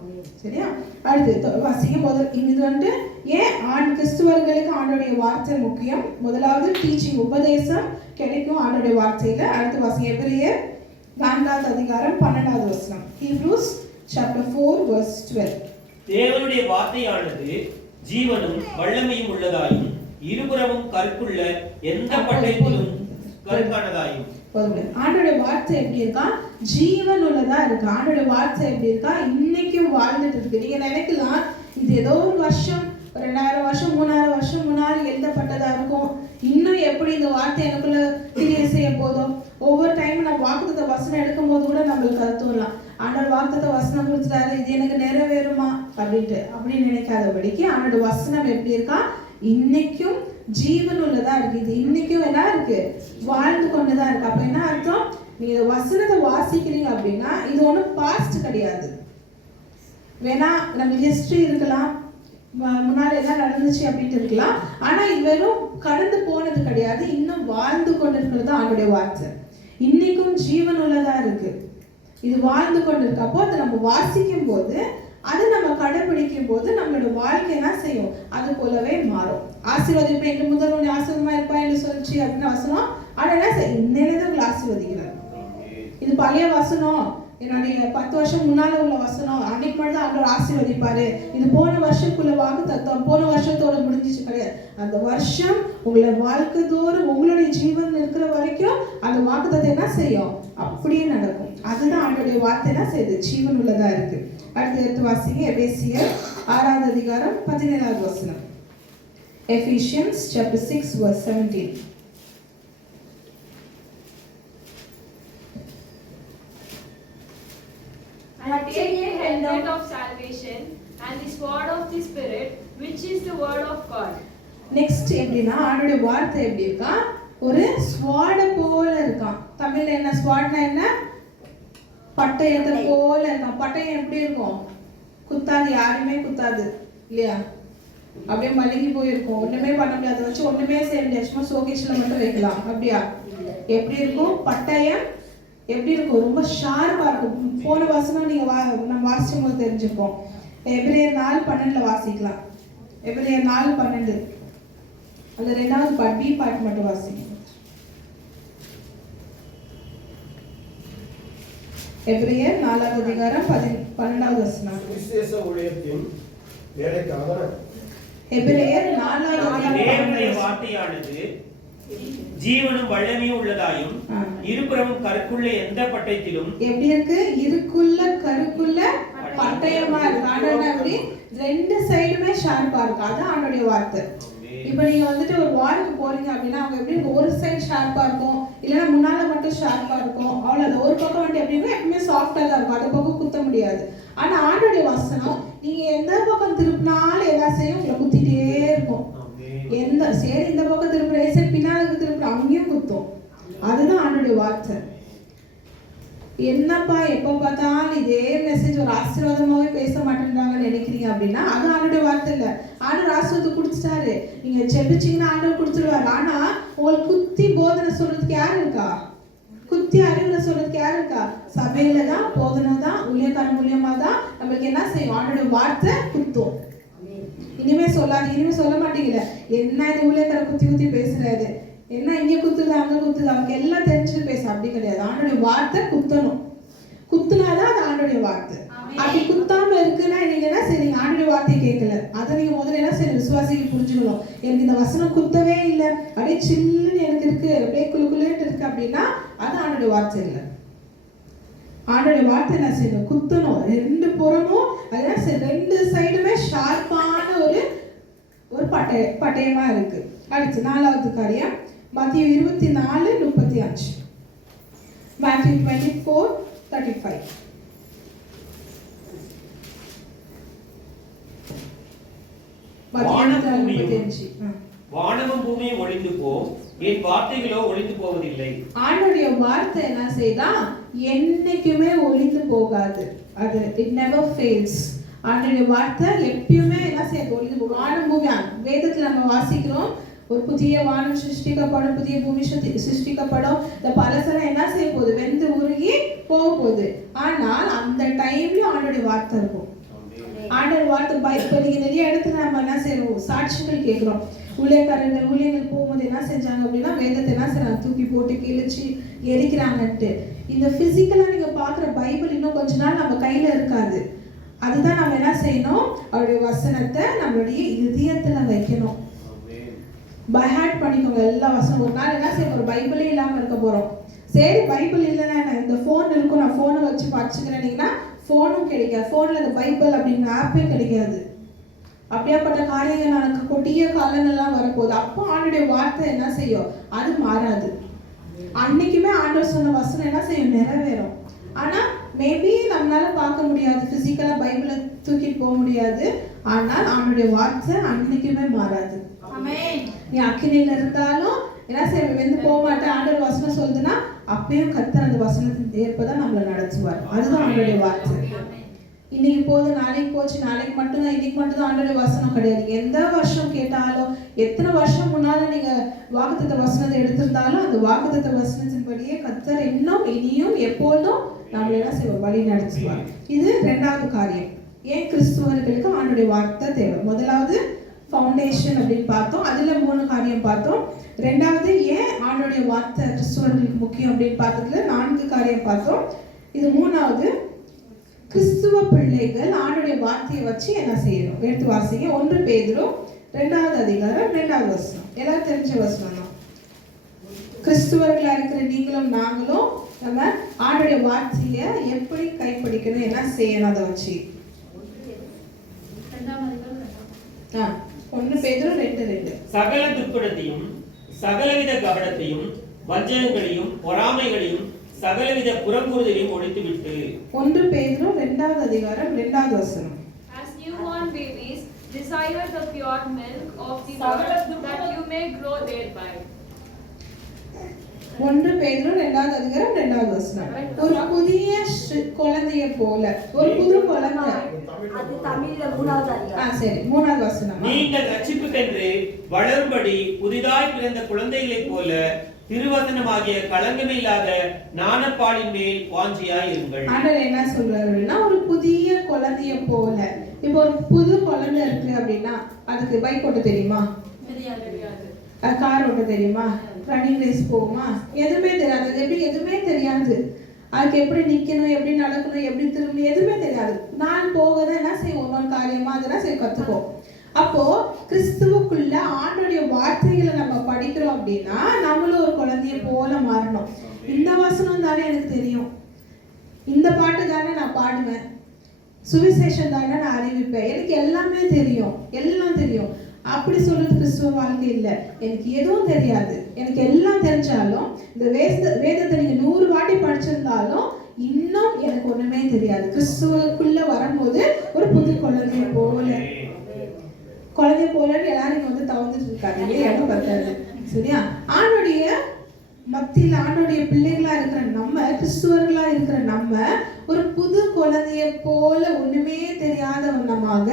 சரியா? அடுத்து வாசிங்க. இது வந்துட்டு ஏன் கிறிஸ்துவர்களுக்கு ஆண்டோடைய வார்த்தை முக்கியம். முதலாவது டீச்சிங், உபதேசம் கிடைக்கும் ஆண்டோடைய வார்த்தையில. அடுத்து வாசிங்க. எபிரேயர் 4வது அதிகாரம் 12வது வசனம். Hebrews chapter 4 verse 12. தேவனுடைய வார்த்தையானது ஜீவனும் வல்லமையும் உள்ளதாயும் இருபுறமும் கற்குள்ள எந்த பட்டயத்திலும் கற்கானதாயும். ஆண்டோட வார்த்தை எப்படி இருக்கா, ஜீவன் உள்ளதா இருக்கு. ஆண்டோட வார்த்தை எப்படி இருக்கா, இன்னைக்கும் வாழ்ந்துட்டு இருக்கு. நீங்க நினைக்கலாம் இது ஏதோ ஒரு வருஷம், 2000 வருஷம் 3000 வருஷம் முன்னாடி எழுதப்பட்டதா இருக்கும், இன்னும் எப்படி இந்த வார்த்தை எனக்குள்ள கிரியை செய்ய போதும். ஒவ்வொரு டைம் நம்ம வாக்குத்தத்த வசனம் எடுக்கும் போது கூட நம்மளுக்கு அது தோணலாம், ஆண்டோட வாக்குத்தத்த வசனம் கொடுத்துட்டாரு, இது எனக்கு நிறைவேறுமா அப்படின்ட்டு. அப்படி நினைக்காதபடிக்கு ஆண்டோட வசனம் எப்படி இருக்கா, இன்னைக்கும் ஜீவன் உள்ளதா இருக்கு. இது இன்னைக்கும் என்ன இருக்கு, வாழ்ந்து கொண்டுதான் இருக்கு. அப்ப என்ன அர்த்தம், நீங்க வசனத்தை வாசிக்கிறீங்க அப்படின்னா இது ஒன்றும் பாஸ்ட் கிடையாது. வேணா நம்ம ஹிஸ்டரி இருக்கலாம், முன்னாடி என்ன நடந்துச்சு அப்படின்ட்டு இருக்கலாம், ஆனா இது வெறும் கடந்து போனது கிடையாது, இன்னும் வாழ்ந்து கொண்டு இருக்கிறது ஆண்டோடைய வார்த்தை. இன்னைக்கும் ஜீவன் உள்ளதா இருக்கு, இது வாழ்ந்து கொண்டு இருக்கு. அப்போ அதை நம்ம வாசிக்கும் போது, அதை நம்ம கடைபிடிக்கும் போது நம்மளோட வாழ்க்கை என்ன செய்யும், அது போலவே மாறும். ஆசீர்வதிப்பேன் என்று முதல் ஒன்று ஆசீர்வதமா இருப்பா என்று சொல்லிச்சு அப்படின்னு வசனம். ஆனா என்ன செய்யும், இன்னையில தான் உங்களை ஆசீர்வதிக்கிறார். இது பழைய வசனம், என்னுடைய 10 வருஷம் முன்னால உள்ள வசனம் அன்னைக்கு மட்டும் தான் ஆண்டவர் ஆசீர்வதிப்பாரு, இது போன வருஷத்துக்குள்ள வாக்கு தத்துவம் போன வருஷத்தோட முடிஞ்சிச்சு கிடையாது. அந்த வருஷம் உங்களை வாழ்க்கை தோறும் உங்களுடைய ஜீவன் இருக்கிற வரைக்கும் அந்த வாக்கு தத்துவம் என்ன செய்யும், அப்படியே நடக்கும். அதுதான் ஆண்டவருடைய வார்த்தை என்ன செய்யுது, ஜீவன் உள்ளதா இருக்கு. அடுத்து எடுத்து வாசிங்க எபேசியர் 6வது அதிகாரம் 17வது வசனம். Ephesians chapter 6 verse 17. And take the helmet of salvation and the sword of the Spirit, which is the word of God. Next எப்படின்னா ஆண்டோடைய வார்த்தை எப்படி இருக்கா, ஒரு ஸ்வாட போல இருக்கான். தமிழ்ல என்ன ஸ்வாட்னா என்ன, பட்டயத்தை போல இருக்கான். பட்டயம் எப்படி இருக்கும், குத்தாது, யாருமே குத்தாது இல்லையா, அப்படியே மலங்கி போயிருக்கும், ஒண்ணுமே பண்ண முடியாது, அதை வச்சு ஒண்ணுமே செய்ய முடியாது, சும்மா ஷோகேஸ்ல மட்டும் வைக்கலாம். அப்படியா, எப்படி இருக்கும் பட்டயம், எப்படி இருக்கும், ரொம்ப ஷார்ப்பா இருக்கும். போன வசனம் நீங்க நம்ம வாசிக்கும் போது தெரிஞ்சுப்போம். எபிரேயர் 4:12 வாசிக்கலாம். எபிரேயர் 4:12 அந்த 2வது பார்ட் பி பார்ட் மட்டும் வாசிங்க. எபிரேயர் 4வது அதிகாரம் 12வது வசனம். விசேஷ ஊழியத்தின் வேலைக்காக எபிரேயர் 4வது அதிகாரம் தேவனுடைய வார்த்தையானது ஜீவனும் வல்லமையும் உள்ளதாயும் இருபுறமும் கருக்குள்ள எந்த பட்டயத்திலும் எப்படி இருக்கு, இருக்குள்ள கருக்குள்ள பட்டயமா இருக்கு. ஆண்டவரே அப்படி ரெண்டு சைடுமே ஷார்ப்பா இருக்கு. அதான் ஆண்டவருடைய வார்த்தை. இப்போ நீங்க வந்துட்டு ஒரு வாருக்கு போறீங்க அப்படின்னா அவங்க எப்படி இருக்கும், ஒரு சைடு ஷார்ப்பா இருக்கும், இல்லைன்னா முன்னால மட்டும் ஷார்ப்பா இருக்கும், அவ்வளவு. ஒரு பக்கம் வந்துட்டு எப்படின்னா எப்பவுமே சாஃப்டா தான் இருக்கும், அது பக்கம் குத்த முடியாது. ஆனா ஆண்டவருடைய வசனம் நீங்க எந்த பக்கம் திருப்பினாலும் எல்லா செய்யும் உங்களை குத்திட்டே இருக்கும். எந்த சரி இந்த பக்கம் திருப்புற, சரி பின்னாலுக்கு திருப்புற, அங்கேயும் குத்தும். அதுதான் ஆண்டவருடைய வார்த்தை. என்னப்பா எப்போ பார்த்தாலும் இதே மெசேஜ் ஒரு ஆசீர்வாதமாவே பேச மாட்டேன்றாங்கன்னு நினைக்கிறீங்க அப்படின்னா அது ஆண்டவருடைய வார்த்தை இல்லை. ஆண்டவர் ஆசீர்வாதத்தை கொடுத்துட்டாரு, நீங்க ஜெபிச்சீங்கன்னா ஆண்டவர் கொடுத்துருவாரு. ஆனா உங்களுக்கு குத்தி போதனை சொல்றதுக்கு யார் இருக்கா, குத்தி அறிவுரை சொல்றதுக்கு யார் இருக்கா, சபையில தான், போதனை தான், ஊழியக்காரன் மூலியமா தான் நம்மளுக்கு என்ன செய்யும், ஆண்டவருடைய வார்த்தை குத்தும். இனிமே சொல்லாது, இனிமே சொல்ல மாட்டீங்கல்ல, என்ன இது ஊழியக்கார குத்தி குத்தி பேசுறாரு, என்ன இங்க குத்துது அங்க குத்துது, அவங்க எல்லாம் தெரிஞ்சுட்டு பேச, அப்படி கிடையாது. ஆண்டோடைய வார்த்தை குத்தணும், குத்துனாதான் அது ஆண்டோடைய வார்த்தை. அப்படி குத்தாம இருக்குன்னா நீங்க என்ன செய்றீங்க, ஆண்டோடைய வார்த்தையை கேட்கல. அதை நீங்க முதல்ல என்ன செய்யணும், விசுவாசிக்கு புரிஞ்சுக்கணும். எனக்கு இந்த வசனம் குத்தவே இல்லை, அப்படியே சில்லுன்னு எனக்கு இருக்கு, அப்படியே குழுக்குள்ளேட்டு இருக்கு அப்படின்னா அது ஆண்டோடைய வார்த்தை இல்லை. ஆண்டோடைய வார்த்தை என்ன செய்யணும், குத்தணும். ரெண்டு புறமும் அதெல்லாம் ரெண்டு சைடுமே ஷார்ப்பான ஒரு பட்டயமா இருக்கு. அடுத்து 4வது காரியம் மத்தேயு 24:35. Matthew 24:35. வானமும் பூமியும் ஒளிந்து போம், என் வார்த்தைகளோ ஒளிந்து போவதில்லை. ஆண்டவருடைய வார்த்தை என்ன செய்தா என்னைக்குமே ஒளிந்து போகாது. அது it never fails. ஆண்டவருடைய வார்த்தை எப்பயுமே என்ன செய்யாது, ஒளிந்து போகும். வானம் பூமி வேதத்துல நம்ம வாசிக்கிறோம், ஒரு புதிய வானம் சிருஷ்டிக்கப்படும், புதிய பூமி சிருஷ்டிக்கப்படும். இந்த பலசெல்லாம் என்ன செய்ய போகுது, வெந்து உருகி போக போகுது. ஆனால் அந்த டைம்லயும் ஆண்டவருடைய வார்த்தை இருக்கும். ஆண்டவர் வார்த்தை இப்ப நீங்க நிறைய இடத்துல நம்ம என்ன செய்யறோம், சாட்சிகள் கேட்கிறோம். ஊழியர்கள் போகும்போது என்ன செஞ்சாங்க அப்படின்னா வேதத்தை என்ன செய்யறாங்க, தூக்கி போட்டு கிழிச்சு எரிக்கிறாங்கன்ட்டு. இந்த பிசிக்கலா நீங்க பாக்குற பைபிள் இன்னும் கொஞ்ச நாள் நம்ம கையில இருக்காது. அதுதான் நம்ம என்ன செய்யணும், அவருடைய வசனத்தை நம்மளுடைய இதயத்துல வைக்கணும். பைஹார்ட் பண்ணிக்கோங்க எல்லா வசனம். ஒரு நாள் என்ன செய்ய போறோம், பைபிளே இல்லாம இருக்க போறோம். சரி பைபிள் இல்லைன்னா இந்த போன் இருக்கும், நான் போனை வச்சு படிச்சுக்கிறேன்னீங்கன்னா போனும் கிடைக்காது. போன்ல இந்த பைபிள் அப்படிங்கிற ஆப்பே கிடைக்காது. அப்படியாப்பட்ட காரியங்கள் எனக்கு கொடிய காலங்கள்லாம் வரப்போகுது. அப்போ ஆண்டோடைய வார்த்தை என்ன செய்யும், அது மாறாது. அன்னைக்குமே ஆண்டவர் சொன்ன வசனம் என்ன செய்யும், நிறைவேறும். ஆனா மேபி நம்மளால பார்க்க முடியாது, பிசிக்கலா பைபிளை தூக்கிட்டு போக முடியாது. ஆனால் ஆண்டோடைய வார்த்தை அன்னைக்குமே மாறாது. நீ அக்கினியில இருந்தாலும் என்ன செய்ய வெந்து போக மாட்டேன், ஆண்டவர் வசனம் சொல்லுதுன்னா அப்பயும் கர்த்தர் அந்த வசனத்தின் ஏற்பதான் நம்மளை நடத்துவார். அதுதான் ஆண்டோடைய வார்த்தை. இன்னைக்கு போது நாளைக்கு போச்சு, நாளைக்கு மட்டும்தான், இன்னைக்கு மட்டும்தான் ஆண்டோடைய வசனம் கிடையாது. எந்த வருஷம் கேட்டாலும், எத்தனை வருஷம் முன்னாலும் நீங்க வாக்குத்தத்த வசனத்தை எடுத்திருந்தாலும் அந்த வாக்குத்தத்த வசனத்தின்படியே கர்த்தர் இன்னும் இனியும் எப்போதும் நம்மளை என்ன செய்வோம், வழி நடத்துவார். இது 2வது காரியம். ஏன் கிறிஸ்துவர்களுக்கு ஆண்டோடைய வார்த்தை தேவை. முதலாவது ஃபவுண்டேஷன் அப்படின்னு பார்த்தோம், அதுல 3 காரியம் பார்த்தோம். 2வது ஏன் ஆண்டோடைய வார்த்தை கிறிஸ்துவர்களுக்கு முக்கியம் அப்படின்னு பார்த்ததுல 4 காரியம் பார்த்தோம். இது மூணாவது. கிறிஸ்துவ பிள்ளைகள் ஆண்டுடைய வார்த்தையை வச்சு என்ன செய்யணும்? எடுத்து வாசிங்க. 1 பேதுரு 2வது அதிகாரம் 2வது வசனம். எல்லாரும் தெரிஞ்ச வசனம் தான். கிறிஸ்துவர்களா இருக்கிற நீங்களும் நாங்களும் நம்ம ஆண்டுடைய வார்த்தையை எப்படி கைப்பிடிக்கணும், என்ன செய்யணும் அதை வச்சு. 1 பேதுரு 2:2. சகல துர்க்குணத்தையும் சகலவித கபடத்தையும் வஞ்சகங்களையும் பொறாமைகளையும் சகலவித புறங்கூறுதலையும் ஒழித்துவிட்டு. 1 பேதுரு 2வது அதிகாரம் 2வது வசனம். As newborn babies, desire the pure milk of the word, that you may grow thereby. 1 பேதுரு 2வது அதிகாரம் 2வது வசனம். ஒரு புதிய குழந்தையை போல, ஒரு புது குழந்தை. அது தமிழ்ல 3வது அதிகாரம். சரி, 3வது வசனம். நீங்கள் ரட்சிப்புக்கென்று வளரும்படி புதிதாய் பிறந்த குழந்தைகளைப் போல திருவசனமாகிய களங்கமே இல்லாத ஞானப்பாலின் மேல் வாஞ்சியாய் இருங்கள். ஆண்டவர் என்ன சொல்றாருன்னா, ஒரு புதிய குழந்தைய போல. இப்போ ஒரு புது குழந்தை இருக்கு அப்படின்னா அதுக்கு பைக் ஓட்ட தெரியுமா? தெரியாது. கார் ஓட்ட தெரியுமா? ரன்னிங் ரேஸ் போகுமா? எதுவுமே தெரியாது. அது எப்படி எதுவுமே தெரியாது. அதுக்கு எப்படி நிக்கணும், எப்படி நடக்கணும், எப்படி திரும்பணும், எதுவுமே தெரியாது. நான் போகதான் என்ன செய்வோம், ஒன்னொரு காரியமா அதெல்லாம் செய்ய கத்துப்போம். அப்போ கிறிஸ்துவுக்குள்ள ஆண்டோடைய வார்த்தைகளை நம்ம படிக்கிறோம் அப்படின்னா நம்மளும் ஒரு குழந்தைய போல மாறணும். இந்த வசனம் தானே எனக்கு தெரியும், இந்த பாட்டு தானே நான் பாடுவேன், சுவிசேஷம் தானே நான் அறிவிப்பேன், எனக்கு எல்லாமே தெரியும், எல்லாம் தெரியும். அப்படி சொல்றது கிறிஸ்துவ வாழ்க்கை இல்லை. எனக்கு எதுவும் தெரியாது, எனக்கு எல்லாம் தெரிஞ்சாலும் இந்த வேதத்தை நீங்க 100 வாட்டி படிச்சிருந்தாலும் இன்னும் எனக்கு ஒண்ணுமே தெரியாது. கிறிஸ்துவுக்குள்ள வரும்போது ஒரு புது குழந்தைய போல எல்லாரும் இங்க வந்து தவந்துட்டு இருக்காங்க. இடம் பத்தாது, சரியா? ஆணுடைய மத்தியில் ஆணுடைய பிள்ளைகளா இருக்கிற நம்ம, கிறிஸ்துவர்களா இருக்கிற நம்ம ஒரு புது குழந்தைய போல ஒண்ணுமே தெரியாத வண்ணமாக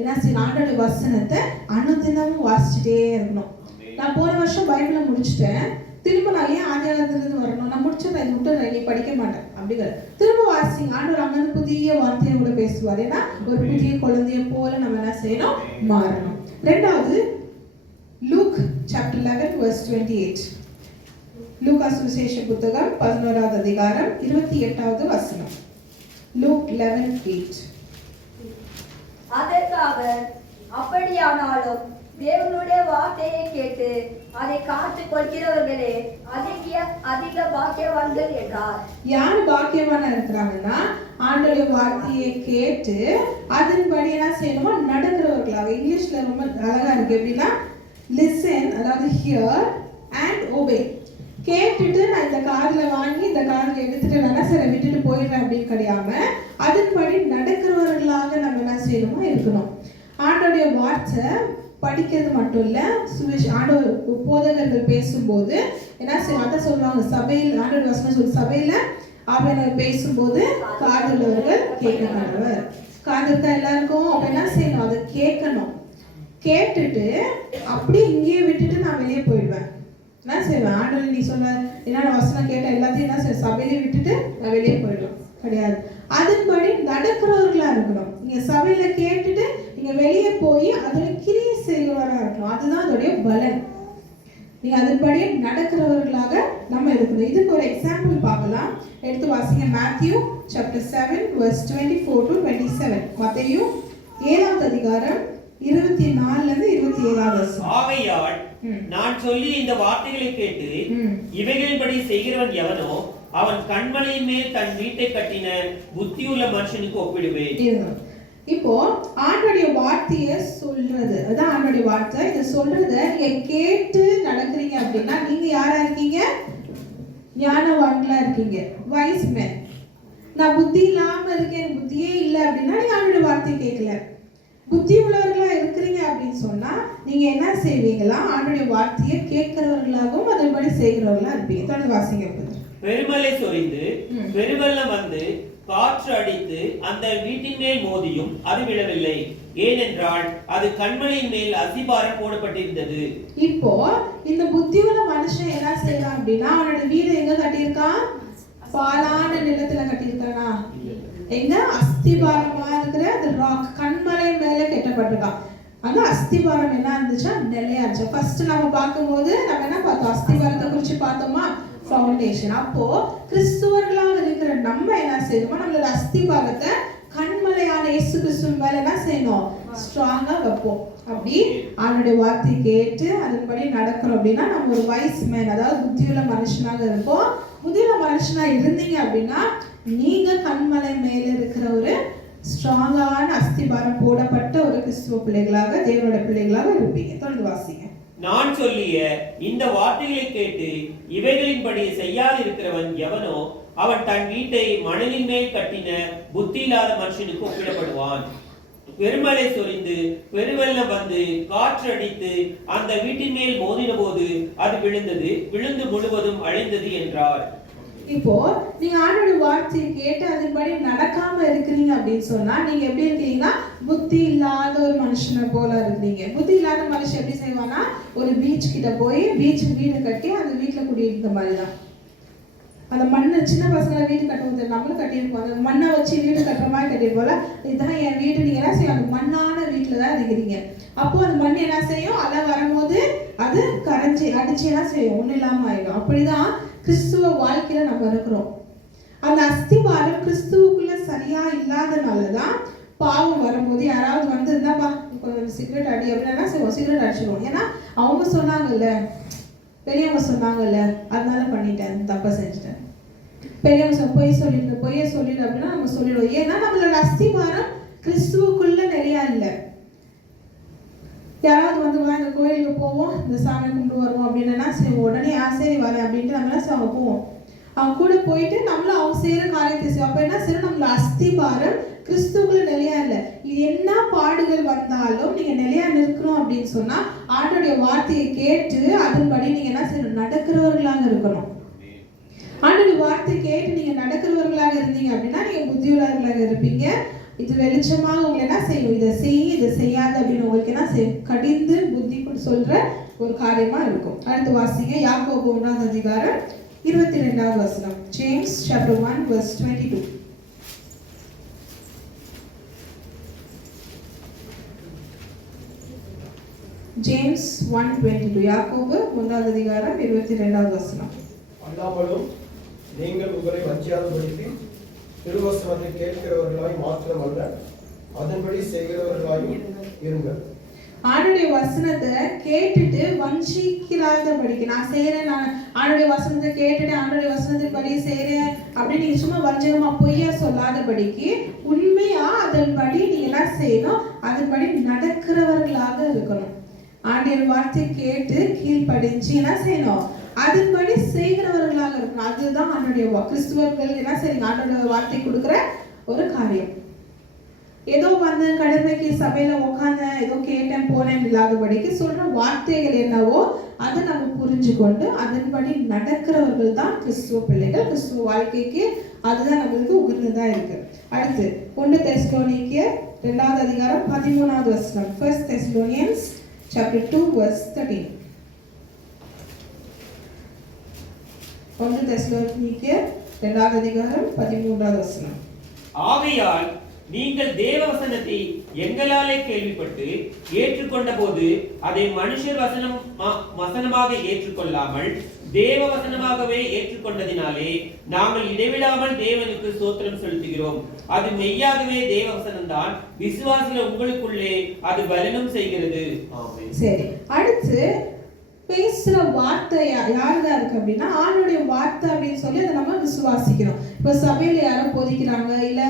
என்ன செய்யணும், ஆண்டோடைய வசனத்தை அனுதினமும் வாசிச்சுட்டே இருக்கணும். நான் போன வருஷம் பைபிளை முடிச்சுட்டேன், திரும்ப நான் ஏன் ஆதியாகமத்திலிருந்து வரணும், நான் முடிச்சதை விட்டு நீ படிக்க மாட்டேன் அப்படிங்கிற. திரும்ப வாசிங்க, ஆண்டவர் அங்கிருந்து புதிய வார்த்தையோட பேசுவார். ஏன்னா ஒரு புதிய குழந்தைய போல நம்ம என்ன செய்யணும், மாறணும். 2வது, லூக் சாப்டர் 11 verse 28. லூக்கா சுவிசேஷ புத்தகம் 11வது அதிகாரம் 28வது வசனம். லூக் 11:8. அதற்கு அவர், அப்படியானாலும் தேவனுடைய வார்த்தையை கேட்டு அதை காத்துக் கொள்கிறவர்களே அதிக பாக்கியவான்கள் என்றார். யார் பாக்கியவானா இருக்கிறாங்கன்னா, ஆண்டவருடைய வார்த்தையை கேட்டு அதன்படி என்ன செய்யணுமா நடக்கிறவர்களாக. இங்கிலீஷ்ல ரொம்ப அழகா இருக்கு, எப்படின்னா லிசன், அதாவது ஹியர் அண்ட் ஒபே. கேட்டுட்டு நான் இந்த காதுல வாங்கி இந்த காதுல எடுத்துட்டு நனசரை விட்டுட்டு போயிடுறேன் அப்படின்னு கிடையாம அதன்படி நடக்கிறவர்களாக நம்ம என்ன செய்யணுமா இருக்கணும். ஆண்டோடைய வார்த்தை படிக்கிறது மட்டும் இல்ல, ஆண்டவர் போதகர்கள் பேசும்போது என்ன செய்யும், அதை சொல்லுவாங்க, சபையில் ஆண்டோட வசனம் சொல்லி சபையில ஆவியானவர் பேசும்போது காதுள்ளவர்கள் கேட்கிறவர். காது இருக்கா எல்லாருக்கும்? அப்ப என்ன செய்யணும், அதை கேட்கணும். கேட்டுட்டு அப்படியே இங்கேயே விட்டுட்டு நான் வெளியே போயிடுவேன். என்ன செய்வேன், ஆண்டவர் நீ சொல்ல என்ன வசனம் கேட்ட எல்லாத்தையும் என்ன செய்ய சபையிலே விட்டுட்டு நான் வெளியே போயிடுவேன் கிடையாது. அதன்படி நடக்கிறவர்களா இருக்கணும். நீங்க சபையில கேட்டுட்டு நீங்க வெளியே போய் அதுல கிரியை செய்கிறவராக இருக்கணும். அதுதான் அதோடைய பலன். நீங்க அதன்படி நடக்கிறவர்களாக நம்ம இருக்கணும். இதுக்கு ஒரு எக்ஸாம்பிள் பார்க்கலாம். எடுத்து வாசிங்க. Matthew chapter 7 verse 24 to 27. மத்தேயு 7வது அதிகாரம் 24ல இருந்து 27வது வசனம். ஆகையால் நான் சொல்லி இந்த வார்த்தைகளை கேட்டு இவைகளின்படி செய்கிறவன் எவனோ அவன் கண்மலையின் மேல் தன் வீட்டை கட்டின புத்தியுள்ள மனுஷனுக்கு ஒப்பிடுவேன். இப்போ ஆண்டோடைய வார்த்தையை சொல்றது, அதான் ஆண்டோடைய வார்த்தை. இதை சொல்றத நீங்க கேட்டு நடக்கிறீங்க அப்படின்னா நீங்க யாரா இருக்கீங்க, ஞானவான்களா இருக்கீங்க, வைஸ் மேன். நான் புத்தி இல்லாம இருக்கேன், புத்தியே இல்லை அப்படின்னா நீங்க ஆண்டோடைய வார்த்தையை கேட்கல. புத்தி உள்ளவர்களா இருக்கிறீங்க அப்படின்னு சொன்னா நீங்க என்ன செய்வீங்களா, ஆண்டோடைய வார்த்தையை கேட்கிறவர்களாகவும் அதன்படி செய்கிறவர்களா இருப்பீங்க. தொடர்ந்து வாசிங்க. பெருமலை சொரிந்து பெருவெள்ளம் வந்து காற்று அடித்து அந்த வீட்டின் மேல் மோதியும் அது விழவில்லை, ஏனென்றால் அது கண்மலையின் மேல் அஸ்திபாரம் போடப்பட்டிருந்தது. இப்போ இந்த புத்தியுள்ள மனுஷன் என்ன செய்யறான் அப்படின்னா, அவனோட வீடு எங்க கட்டியிருக்கான், பாலான நிலத்துல கட்டியிருக்கானா, எங்க அஸ்திபாரமா இருக்கிற அந்த ராக் கண்மலை மேல கட்டப்பட்டிருக்கான். அந்த அஸ்திபாரம் என்ன இருந்துச்சா, நிலையா இருந்துச்சு. ஃபர்ஸ்ட் நம்ம பார்க்கும்போது நம்ம என்ன பார்த்தோம், அஸ்திபாரத்தை குறிச்சு பார்த்தோமா, ஃபவுண்டேஷன். அப்போ கிறிஸ்துவர்களாக இருக்கிற நம்ம என்ன செய்யணுமோ, நம்மளோட அஸ்திபாரத்தை கண்மலையான இயேசு கிறிஸ்துவின் மேல என்ன செய்யணும், ஸ்ட்ராங்கா வைப்போம். அப்படி அவனுடைய வார்த்தை கேட்டு அதன்படி நடக்கிறோம் அப்படின்னா நம்ம ஒரு வைஸ் மேன், அதாவது புத்தியுள்ள மனுஷனாக இருப்போம். புத்தியுள்ள மனுஷனா இருந்தீங்க அப்படின்னா நீங்க கண்மலை மேல இருக்கிற ஒரு ஸ்ட்ராங்கான அஸ்திபாரம் போடப்பட்ட ஒரு கிறிஸ்துவ பிள்ளைகளாக, தேவனுடைய பிள்ளைகளாக இருப்பீங்க. தொடர்ந்து வாசிங்க. நான் சொல்லிய இந்த வார்த்தைகளை கேட்டு இவைகளின்படி செய்யாதிருக்கிறவன் எவனோ அவன் தன் வீட்டை மணலின் மேல் கட்டின புத்தி இல்லாத மனுஷனுக்கு ஒப்பிடப்படுவான். பெருமழை சொரிந்து பெருவெள்ளம் வந்து காற்று அடித்து அந்த வீட்டின் மேல் மோதின போது அது விழுந்தது, விழுந்து முழுவதும் அழிந்தது என்றார். இப்போ நீங்க ஆண்டோட வார்த்தையை கேட்டு அதன்படி நடக்காம இருக்கிறீங்க அப்படின்னு சொன்னா நீங்க எப்படி இருக்கீங்கன்னா புத்தி இல்லாத ஒரு மனுஷனை போல இருந்தீங்க. புத்தி இல்லாத மனுஷன் எப்படி செய்வானா, ஒரு பீச் கிட்ட போய் பீச் வீடு கட்டி அந்த வீட்டுல குடியிருந்த மாதிரிதான். அந்த மண்ணை, சின்ன பசங்களை வீடு கட்டுவது நம்மளும் கட்டியிருப்போம். அந்த மண்ணை வச்சு வீடு கட்டுற மாதிரி கட்டியிருப்போம்ல, இதுதான் என் வீடு. நீங்க என்ன செய்யும், அந்த மண்ணான வீட்டுல தான் இருக்கிறீங்க. அப்போ அந்த மண் என்ன செய்யும், அலை வரும்போது அது கரைஞ்சி அடிச்சு என்ன செய்யும், ஒன்றும் இல்லாம ஆயிடும். அப்படிதான் கிறிஸ்துவ வாழ்க்கையில நம்ம இருக்கிறோம். அந்த அஸ்திபாரம் கிறிஸ்துவுக்குள்ள சரியா இல்லாதனாலதான் பாவம் வரும்போது யாராவது வந்து இருந்தாப்பா கொஞ்சம் சிகரெட் அடி அப்படின்னா செய்வோம், சிகரெட் அடிச்சிடுவோம். ஏன்னா அவங்க சொன்னாங்கல்ல, பெரியவங்க சொன்னாங்கல்ல, அதனால பண்ணிட்டேன், தப்பா செஞ்சுட்டேன். பெரியவங்க பொய்யை சொல்லிடு அப்படின்னா நம்ம சொல்லிடுவோம். ஏன்னா நம்மளோட அஸ்திபாரம் கிறிஸ்துவுக்குள்ள நிறையா இல்லை. யாராவது வந்து வா இந்த கோயிலுக்கு போவோம், இந்த சாமி கும்பிட்டு வருவோம் அப்படின்னா சரி உடனே சரி வரேன் அப்படின்ட்டு நம்மளாம் அவங்க போவோம். அவங்க கூட போயிட்டு நம்மளும் அவங்க செய்யற காரியத்தை செய்வோம். அப்ப என்ன செய்யணும், நம்மளோட அஸ்திபாரம் கிறிஸ்துவுக்குள்ள நிலையா இல்லை. இது என்ன பாடுகள் வந்தாலும் நீங்க நிலையா நிற்கணும் அப்படின்னு சொன்னா ஆண்டோடைய வார்த்தையை கேட்டு அதன்படி நீங்க என்ன செய்யணும், நடக்கிறவர்களாக இருக்கணும். ஆண்டோடைய வார்த்தையை கேட்டு நீங்க நடக்கிறவர்களாக இருந்தீங்க அப்படின்னா நீங்க புத்தியுள்ளவர்களாக இருப்பீங்க. இது வெளிச்சமாக உங்களை என்ன செய்யும், இதை செய் இதை செய்யாது அப்படின்னு உங்களுக்கு என்ன செய்யும், கடிந்து புத்தி சொல்ற ஒரு காரியமா இருக்கும். அடுத்து வாசிங்க, யாக்கோபு 1:22 வசனம். James chapter 1 verse 22. ஜேம்ஸ் 1:22, யாக்கோபு 1:22 வசனம். அல்லாமலும் நீங்கள் உங்களை வஞ்சியாதபடிக்கு திருவசனத்தை கேட்கிறவர்களாய் மாத்திரமல்ல அதன்படி செய்கிறவர்களாயும் இருங்கள். ஆண்டுடைய வசனத்தை கேட்டுட்டு வஞ்சிக்கிறாதபடிக்கு, நான் செய்யறேன், நான் ஆண்டுடைய வசனத்தை கேட்டுட்டு ஆண்டுடைய வசனத்தை படி செய்யறேன் அப்படின்னு நீங்க சும்மா வஞ்சகமா பொய்யா சொல்லாதபடிக்கு உண்மையா அதன்படி நீங்க என்ன செய்யணும், அதன்படி நடக்கிறவர்களாக இருக்கணும். ஆண்டுடைய வார்த்தை கேட்டு கீழ்ப்படிஞ்சு என்ன செய்யணும், அதன்படி செய்கிறவர்களாக இருக்கணும். அதுதான் ஆண்டுடைய கிறிஸ்துவர்கள் என்ன செய்யுங்க, ஆண்டோட வார்த்தை கொடுக்குற ஒரு காரியம். ஏதோ வந்து கடமைக்கு சபையில உட்கார்ந்த ஏதோ கேட்டேன் போனேன் இல்லாதபடிக்கு சொல்ற வார்த்தைகள் என்னவோ அதை நம்ம புரிஞ்சு கொண்டு அதன்படி நடக்கிறவர்கள் தான் கிறிஸ்துவ பிள்ளைகள். கிறிஸ்துவ வாழ்க்கைக்கு அதுதான் நம்மளுக்கு உகந்ததா இருக்கு. அடுத்து 1 தெசலோனிக்கேயர் 2:13 வசனம். 1 Thessalonians chapter 2 verse 13. 1 தெசலோனிக்கேயர் 2:13 வசனம். ஆகையால் நீங்கள் தேவ வசனத்தை எங்களாலே கேள்விப்பட்டு ஏற்றுக்கொண்ட போது அதை மனுஷர் வசனமாக ஏற்றுக்கொள்ளாமல் தேவ வசனமாகவே ஏற்றுக்கொண்டதினாலே நாங்கள் இடைவிடாமல் தேவனுக்கு ஸ்தோத்திரம் செலுத்துகிறோம். அது மெய்யாகவே தேவ வசனம்தான், விசுவாசிகள் உங்களுக்குள்ளே அது பலனும் செய்கிறது. சரி, அடுத்து பேசுற வார்த்தை யாருதான் இருக்கு அப்படின்னா ஆளுடைய வார்த்தை அப்படின்னு சொல்லி அதை நம்ம விசுவாசிக்கிறோம். இப்போ சபையில யாரும் போதிக்கிறாங்க, இல்ல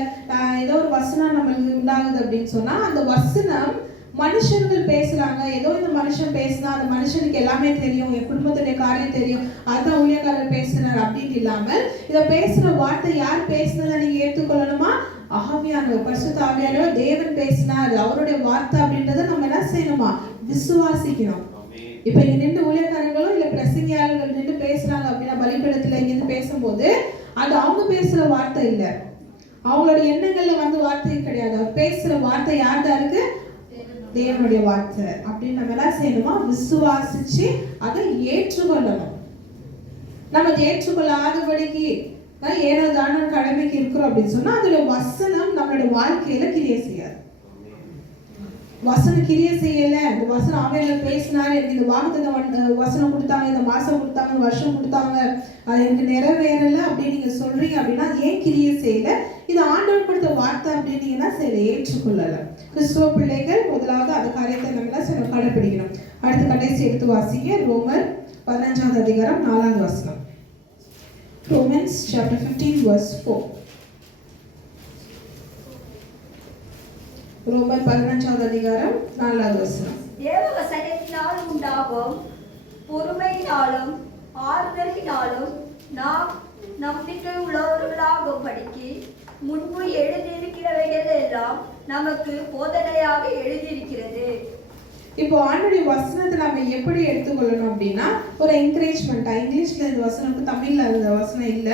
ஏதோ ஒரு வசனம் நம்மளுக்கு உண்டாகுது அப்படின்னு சொன்னா அந்த வசனம் மனுஷர்கள் பேசுறாங்க, ஏதோ இந்த மனுஷன் பேசினா அந்த மனுஷனுக்கு எல்லாமே தெரியும், என் குடும்பத்துடைய காரியம் தெரியும், அதுதான் ஊழியக்காரர் பேசுறாரு அப்படின்னு இல்லாமல் இதை பேசுற வார்த்தை யார் பேசுனதை நீங்க ஏற்றுக்கொள்ளணுமா, ஆவியானவர், பரிசுத்த ஆவியானவர், தேவன் பேசினார், அவருடைய வார்த்தை அப்படின்றத நம்ம என்ன செய்யணுமா, விசுவாசிக்கணும். இப்ப இங்க நின்று ஊழியக்காரங்களும் இல்ல பிரசங்கியாளர்கள் நின்று பேசுறாங்க அப்படின்னா பலிபீடத்துல இங்கிருந்து பேசும்போது அது அவங்க பேசுற வார்த்தை இல்ல, அவங்களோட எண்ணங்கள்ல வந்து வார்த்தை கிடையாது. அவர் பேசுற வார்த்தை யார்தான் இருக்கு, தேவனுடைய வார்த்தை அப்படின்னு நம்ம என்ன செய்யணுமா, விசுவாசிச்சு அதை ஏற்றுக்கொள்ளணும். நம்ம ஏற்றுக்கொள்ளாதபடிக்கு ஏனோ தானோ கடமைக்கு இருக்கிறோம் அப்படின்னு சொன்னா அதோட வசனம் நம்மளுடைய வாழ்க்கையில கிரியை செய்யாது. வசனம் கிரியை செய்யல, இந்த வசனம் ஆவியில பேசினாரு, எனக்கு இந்த வாக்குத்தத்த வசனம் கொடுத்தாங்க, இந்த மாசம் கொடுத்தாங்க, வருஷம் கொடுத்தாங்க, அது எனக்கு நிறைவேறல அப்படின்னு நீங்க சொல்றீங்க அப்படின்னா ஏன் கிரியை செய்யல? இது ஆண்டவர் கொடுத்த வார்த்தை அப்படின்னீங்கன்னா சரி ஏற்றுக்கொள்ளல. கிறிஸ்துவ பிள்ளைகள் முதலாவது அந்த காரியத்தை நம்ம சில கடைபிடிக்கணும். அடுத்த கடைசி எடுத்து வாசிங்க, ரோமர் 15வது அதிகாரம் 4வது வசனம். Romans chapter 15 verse 4. ரோமர் 15வது அதிகாரம் 4வது வசனம். தேவ வசனத்தினால் உண்டாகும் பொறுமையினாலும் ஆறுதலினாலும் நாம் நம்பிக்கை உள்ளவர்களாகும்படிக்கு முன்பு எழுதியிருக்கிறவைகள் எல்லாம் நமக்கு போதனையாக எழுதியிருக்கிறது. இப்போ ஆண்டுடைய வசனத்தை நம்ம எப்படி எடுத்துக்கொள்ளணும் அப்படின்னா ஒரு என்கரேஜ்மெண்டா, இங்கிலீஷ்ல இந்த வசனத்துக்கு தமிழ்ல அந்த வசனம் இல்ல,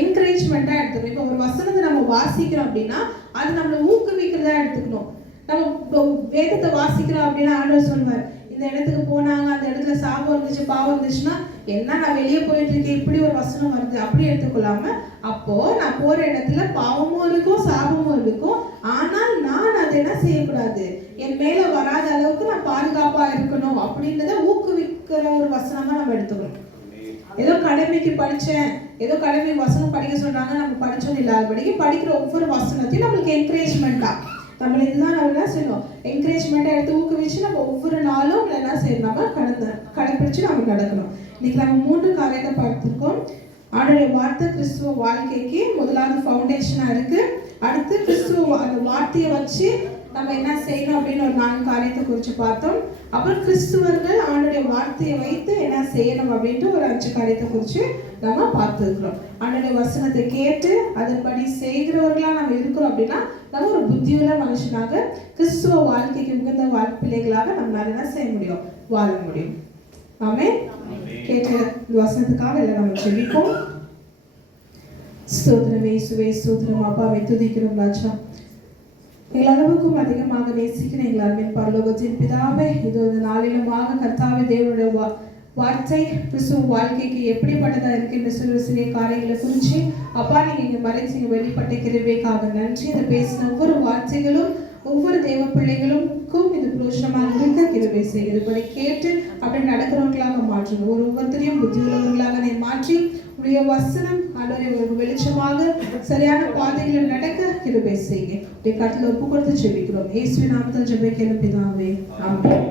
என்கரேஜ்மெண்டா எடுத்துக்கணும். இப்போ ஒரு வசனத்தை நம்ம வாசிக்கிறோம் அப்படின்னா அது நம்மளை ஊக்குவிக்கிறதா எடுத்துக்கணும். நம்ம வேதத்தை வாசிக்கிறோம் அப்படின்னா ஆண்டவர் சொல்வார், இந்த இடத்துக்கு போனாங்க, அந்த இடத்துல சாபம் இருந்துச்சு, பாவம் இருந்துச்சுன்னா என்ன நான் வெளியே போயிட்டு இருக்கேன், இப்படி ஒரு வசனம் வருது அப்படி எடுத்துக்கொள்ளாம, அப்போ நான் போற இடத்துல பாவமும் இருக்கும் சாபமும் இருக்கும், ஆனால் நான் அதை என்ன செய்யக்கூடாது, என் மேல வராத அளவுக்கு நான் பாதுகாப்பா இருக்கணும் அப்படின்றத ஊக்குவிக்கிற ஒரு வசனமா நம்ம எடுத்துக்கணும். ஏதோ கடமைக்கு படிச்சேன், ஏதோ கடமை வசனம் படிக்க சொல்றாங்க, நம்ம படிச்சோம் இல்லாதபடிக்கு படிக்கிற ஒவ்வொரு வசனத்தையும் நம்மளுக்கு என்கரேஜ்மெண்டா நம்ம இதுதான் நம்ம என்ன செய்யணும், என்கரேஜ்மெண்ட்டை எடுத்து ஊக்குவிச்சு நம்ம ஒவ்வொரு நாளும் என்ன செய்யணும், நம்ம கடைப்பிடிச்சு நம்ம நடக்கணும். இன்னைக்கு நம்ம 3 காரியத்தை பார்த்துருக்கோம். ஆண்டோடைய வார்த்தை கிறிஸ்துவ வாழ்க்கைக்கு முதலாவது ஃபவுண்டேஷனா இருக்கு. அடுத்து கிறிஸ்துவ அந்த வார்த்தையை வச்சு நம்ம என்ன செய்யணும் அப்படின்னு ஒரு 4 காரியத்தை குறித்து பார்த்தோம். அப்புறம் கிறிஸ்துவர்கள் ஆண்டோடைய வார்த்தையை வைத்து என்ன செய்யணும் அப்படின்ட்டு ஒரு 5 காரியத்தை குறித்து நம்ம பார்த்துருக்கிறோம். ஆண்டோடைய வசனத்தை கேட்டு அதன்படி செய்கிறவர்களா நம்ம இருக்கிறோம் அப்படின்னா நம்ம ஒரு புத்தியுள்ள மனுஷனாக கிறிஸ்துவ வாழ்க்கைக்கு உகந்த பிள்ளைகளாக நம்மளால என்ன செய்ய முடியும், வாழ முடியும். ஆமென். கேட்ட வசனத்துக்காக எல்லாம் நம்ம ஜெபிப்போம். ஸ்தோத்திரம் இயேசுவே, ஸ்தோத்திரம் அப்பாவை துதிக்கிறோம் ராஜா. எங்கள் அளவுக்கும் அதிகமாக நேசிக்கிற எங்கள் அன்பின் பரலோகத்தின் பிதாவே, இது ஒரு நாளிலுமாக கர்த்தாவே தேவனுடைய வார்த்தை கிறிஸ்துவ வாழ்க்கைக்கு எப்படிப்பட்டதா இருக்கின்ற சில காரியங்களை குறித்து அப்பா நீங்க இங்க மறைச்சிங்க வெளிப்பட்ட கிருபைக்காக நன்றி. இதை பேசின ஒவ்வொரு வார்த்தைகளும் ஒவ்வொரு தேவ பிள்ளைகளுக்கும் இது புரோஷமாக இருக்க கிருபை செய்யுது. இப்படி கேட்டு அப்படி நடக்கிறவர்களாக மாற்றுங்க. ஒவ்வொருத்தரையும் புத்தி உள்ளவர்களாக நீ மாற்றி உடைய வசனம் ஆண்டவரே வெளிச்சமாக சரியான பாதையில் நடக்க கிருபை செய்யுங்க. கருத்துல ஒப்பு கொடுத்து ஜெபிக்கிறோம். இயேசுவின் நாமத்தில் ஜெபிக்கிறோம் பிதாவே, ஆமென்.